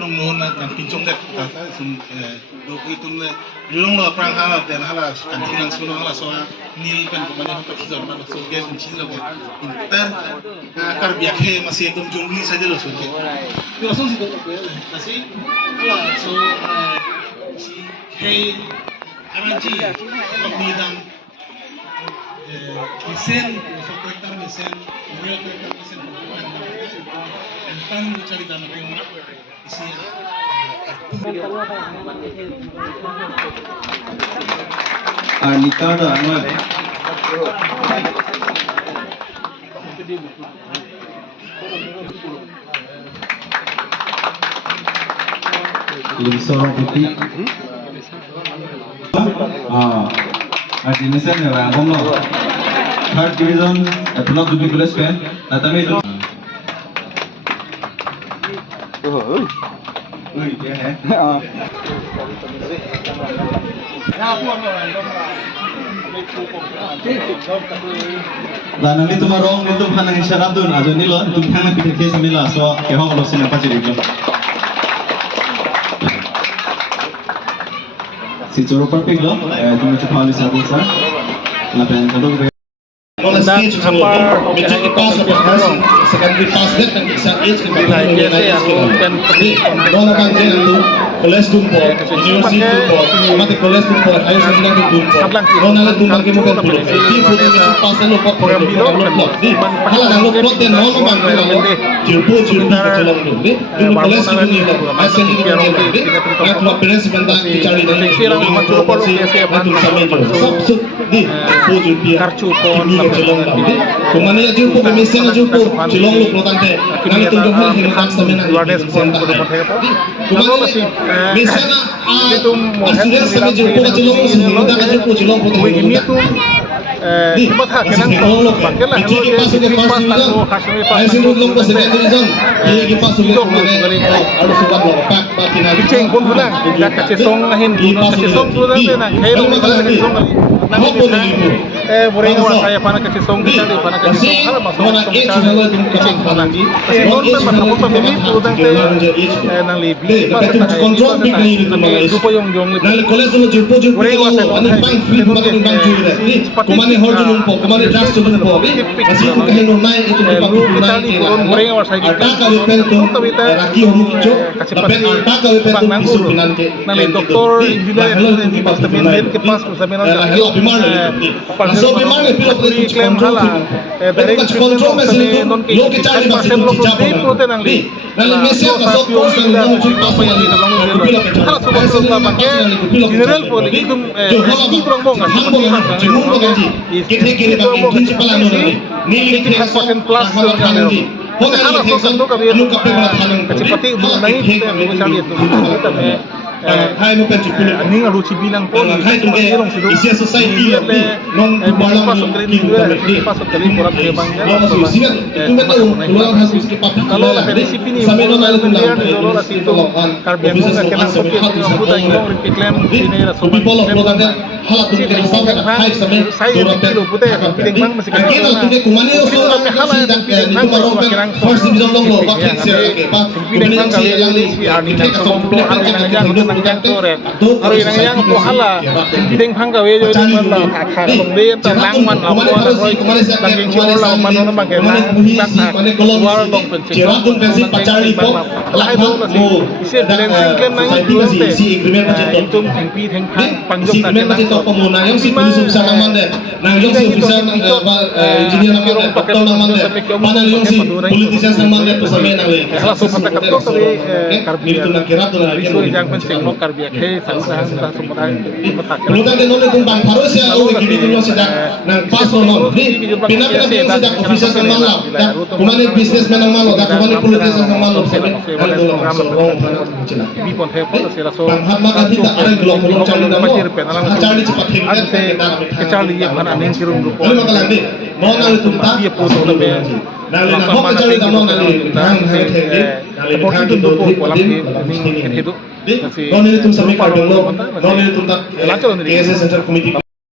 nông nôn là làm kinh chống đẹp ta sẽ dùng đồ cái tôm này long lo prang hala dan hala kan tinggal suno hala soa ni kan pemane hok kizor ma so ke kun chilo ke inter kar biakhe masih tum jungli saja lo so ke yo so si to ke masih hala so si hey aranji pagnidan mesen so korektar mesen real korektar mesen and pan cari dana ke isi Ricardo Anual. Lebih seorang putih. Artinya ni rangkong lo. Third division, atau tu bikulas kan? Tapi itu. Dia है dan nanti tumarong itu panang isyarat dun aja nih lo tuh panang kita kisah mila so kehong lo sini apa jadi lo si coro perfect lo itu macam hal ini sah lapan kalau on the stage to making pass of secondary pass that and sa age ke bagian kan itu kelas dumpo university dumpo mati kelas dumpo ayo sebentar dumpo nona dumpo ke muka dulu di putih pass lo pot program lo di hala nang lo pot den nona bang lo jumpo ke jalan lo di dumpo kelas ini ayo sendiri ke lo di ya tua parents benda dicari dari sirang macam apa sih betul sama itu sub di jumpo kartu pon jalan lo di kemana ya jumpo ke mesin jumpo jalan lo pelotante nanti tunjuk hal yang tak sama nanti sentak di kemana misalnya aslinya sama jumpo ke jalan lo sendiri tak jumpo jalan pelotante cuma tak kenang kalau pakai lah kalau dia sendiri pas lalu hasilnya pas lalu pas division dia pas sudah ada sebab lo pak batina ceng pun pulang dah kasih song lain kasih song tu nanti nak hero kasih song nanti boleh awak saya pana kasih song kita di pana kasih song kalau masuk kita ceng pana non memang apa pemilih tu nanti nang lebih kontrol big ni itu malah itu yang jong nang kalau tu jumpo boleh awak saya pana bank free bank free kemana hold numpo kemana just numpo masih itu kahin nunai itu numpo nunai boleh awak saya ada kali pen tu laki homu kijo tapi ada kali pen tu bisu binan ke nang doktor engineer ini pas temen ke pas sampai hello bimar so bimar ke pilo klaim hala dari kontrol masih lo ke cari masih lo ke nang li nang mesia ka so konstan mo ju pas yang pilo ke hala so ba pakai general poli itu ini kurang bong jumbo ganti kete kiri bagi principal anu ni ni 100% plus hala so kan kami kecepatan mengenai kita misalnya itu hai mo pen chupul ani ngalu cibinang poli hai tu ke isia society non balang pasok kali pasok kali pura ke bangnya itu betul ulang hasil ke papi kalau la resipi ni sampai non ada tunda kalau la situ karbian mo kena sokit puta ingong ripiklen ini la sobi polo flotante hala tu ke sama hai sampai saya itu puta pideng bang masih kan kita tu ke kumani oso hala itu marong first division long lo pakai sira ke pa pideng bang yang ni ani nang sombo ani nang yang nang yang tore hari nang yang po hala pideng bang gawe yo man la kha lombe ta lang man la po na roi dan yang cholo la man no bang ke nang tak war long pencik jerat pun pensi pacari po lah itu masih isi balancing claim nang itu si agreement macam tu itu tempi tengpang panjang si agreement macam tu pemuna yang si polisi bisa naman deh nang yang si bisa engineer naman deh doktor naman deh mana yang si politician naman deh tu sampai nang le salah satu kata kata tapi itu nak kira tu nak isu yang penting lo karbiak he sangat semua lu kan non itu bang harus ya oh gini tu sudah nang pas non ni pina sudah official naman lah kumane businessman naman lo kumane politician naman lo bi pon he pon sila so bang hamma kan kita ada gelong cari naman cari cepat kecali yang mana aning kirung grupo lalu makalan ni mau ngali tunta dia foto lebih nali na mau cari naman nali nang henge nali seperti itu grupo kolam ini itu non itu sampai kadang lo non itu tunta KSS Center Committee